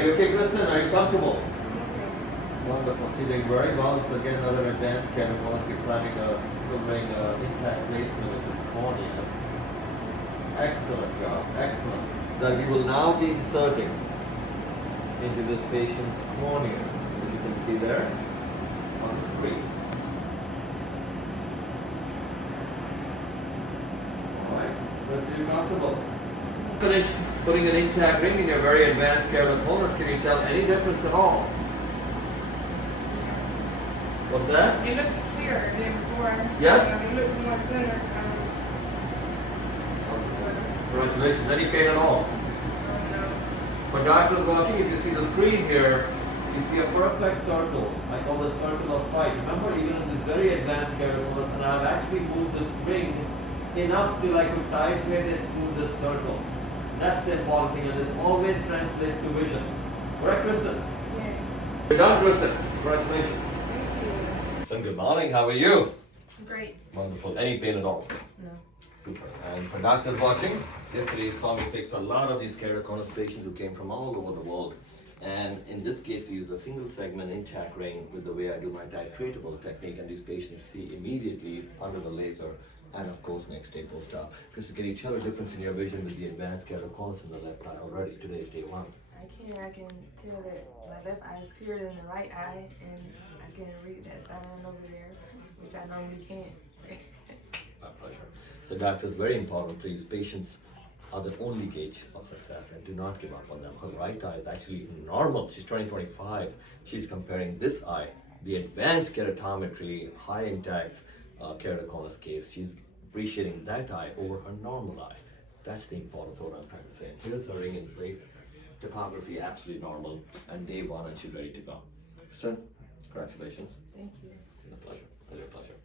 Are you okay, Kristen? Are you comfortable? Wonderful. She's doing very well. So again, another advanced Keratoconus. We're planning doing intact placement of this cornea. Excellent job. Excellent. That we will now be inserting into this patient's cornea, as you can see there on the screen. Alright, Kristen, you comfortable? Finish putting an intact ring in your very advanced Keratoconus. Can you tell any difference at all? What's that? It looks clearer than before. Yes? It looks more thinner. Congratulations. Any pain at all? No. For doctors watching, if you see the screen here, you see a perfect circle. I call the circle of sight. Remember, even in this very advanced Keratoconus, and I've actually moved this ring enough till I could titrate it through this circle. That's the important thing, and this always translates to vision. Correct, Kristen? Yeah. You're done, Kristen. Congratulations. Thank you. So good morning. How are you? Great. Wonderful. Any pain at all? No. Super. And for doctors watching, yesterday you saw me fix a lot of these Keratoconus patients who came from all over the world. And in this case, we use a single segment intact ring with the way I do my titratable technique, and these patients see immediately under the laser. And of course, next day post-op. Kristen, can you tell a difference in your vision with the advanced Keratoconus in the left eye already? Today is day one. I can tell that my left eye is clearer than the right eye, and I can read that sign over there, which I normally can't. My pleasure. So doctors, very important, please. Patients are the only gauge of success, and do not give up on them. Her right eye is actually normal. She's 20-25. She's comparing this eye, the advanced keratometry, high Intacs Keratoconus case. She's appreciating that eye over her normal eye. That's the importance of what I'm trying to say. Here's her ring in place. Topography absolutely normal, and day one, and she's ready to go. Kristen, congratulations. Thank you. It's a pleasure. It's a pleasure.